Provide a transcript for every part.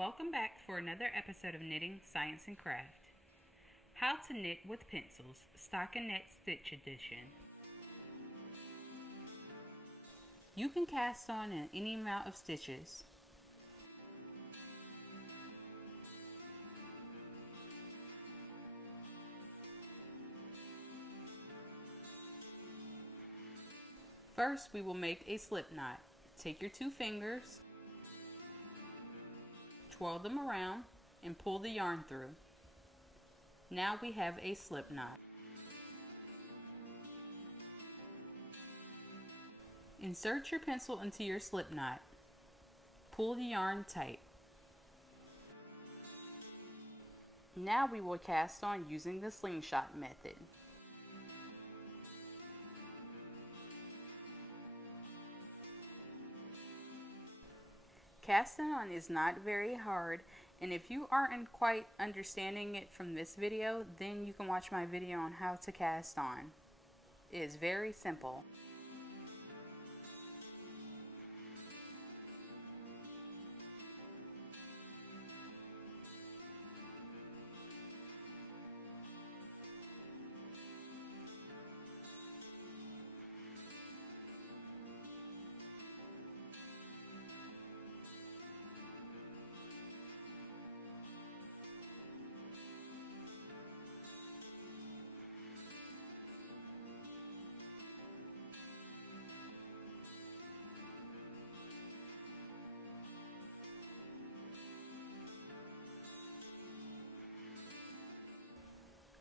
Welcome back for another episode of Knitting, Science, and Craft. How to Knit with Pencils, Stockinette Stitch Edition. You can cast on in any amount of stitches. First, we will make a slip knot. Take your two fingers, twirl them around, and pull the yarn through. Now we have a slip knot. Insert your pencil into your slip knot. Pull the yarn tight. Now we will cast on using the slingshot method. Casting on is not very hard, and if you aren't quite understanding it from this video, then you can watch my video on how to cast on. It is very simple.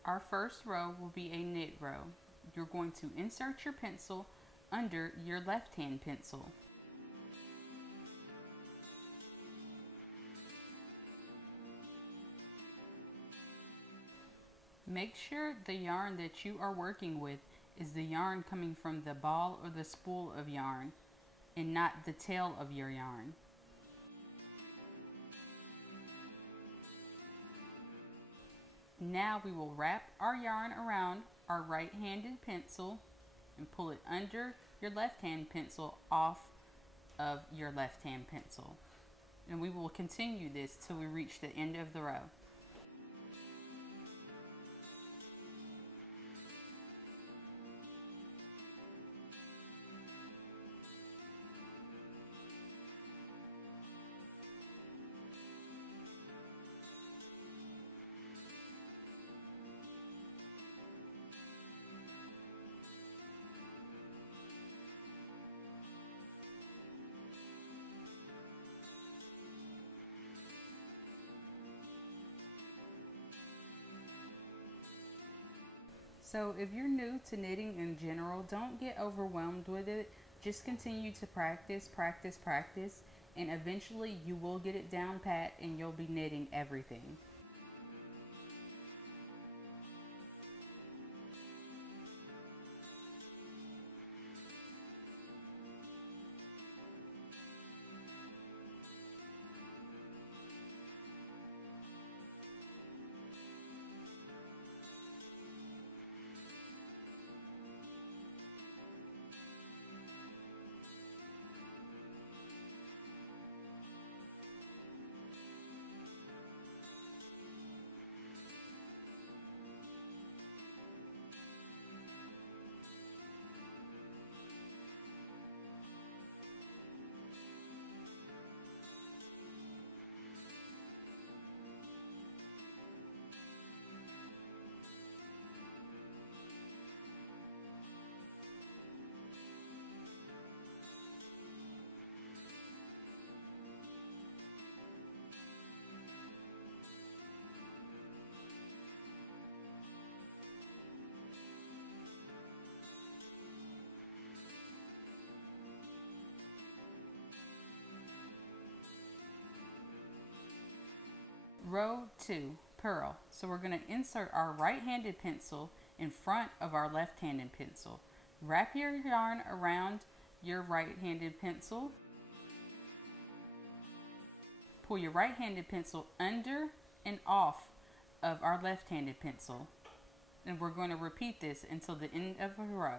Our first row will be a knit row. You're going to insert your pencil under your left hand pencil. Make sure the yarn that you are working with is the yarn coming from the ball or the spool of yarn and not the tail of your yarn. Now we will wrap our yarn around our right-handed pencil and pull it under your left-hand pencil off of your left-hand pencil. And we will continue this till we reach the end of the row. So if you're new to knitting in general, don't get overwhelmed with it. Just continue to practice, and eventually you will get it down pat and you'll be knitting everything. Row 2, purl. So we're going to insert our right-handed pencil in front of our left-handed pencil. Wrap your yarn around your right-handed pencil. Pull your right-handed pencil under and off of our left-handed pencil. And we're going to repeat this until the end of the row.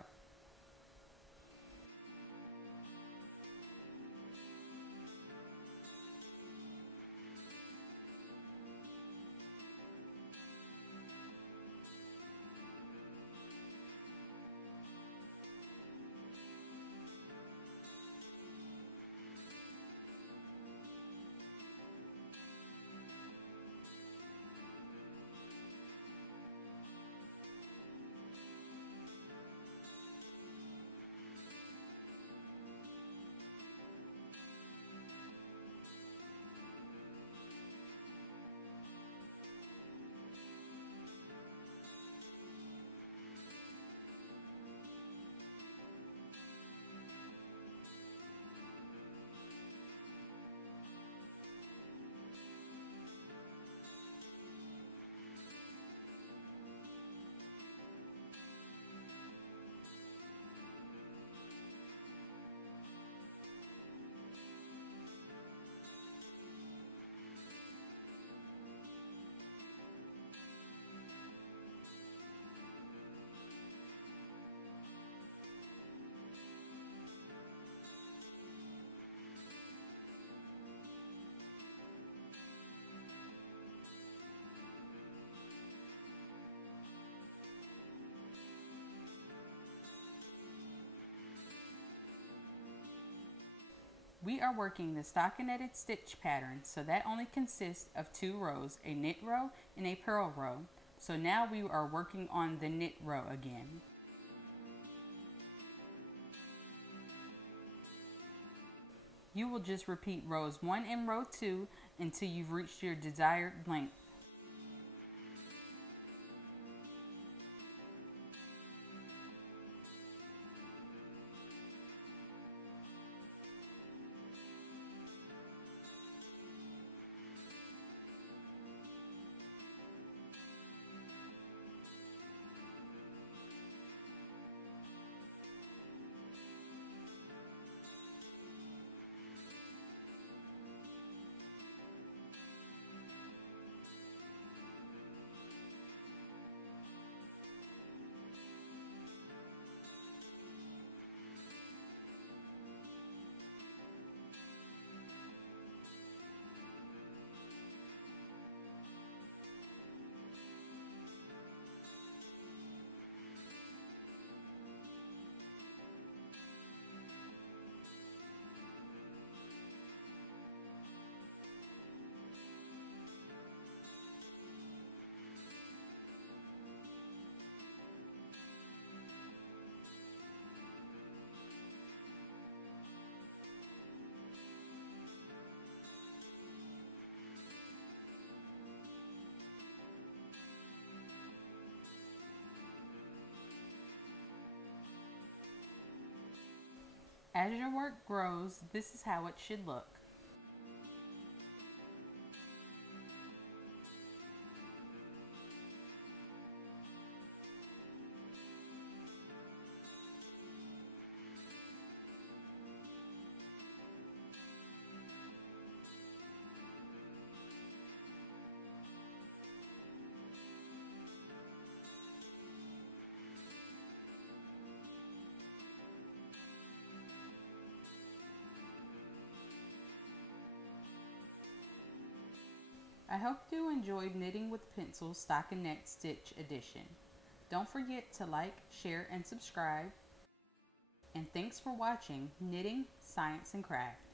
We are working the stockinetted stitch pattern, so that only consists of 2 rows, a knit row and a purl row. So now we are working on the knit row again. You will just repeat rows 1 and row 2 until you've reached your desired length. As your work grows, this is how it should look. I hope you enjoyed Knitting with Pencil Stockinette Stitch Edition. Don't forget to like, share, and subscribe. And thanks for watching Knitting, Science, and Craft.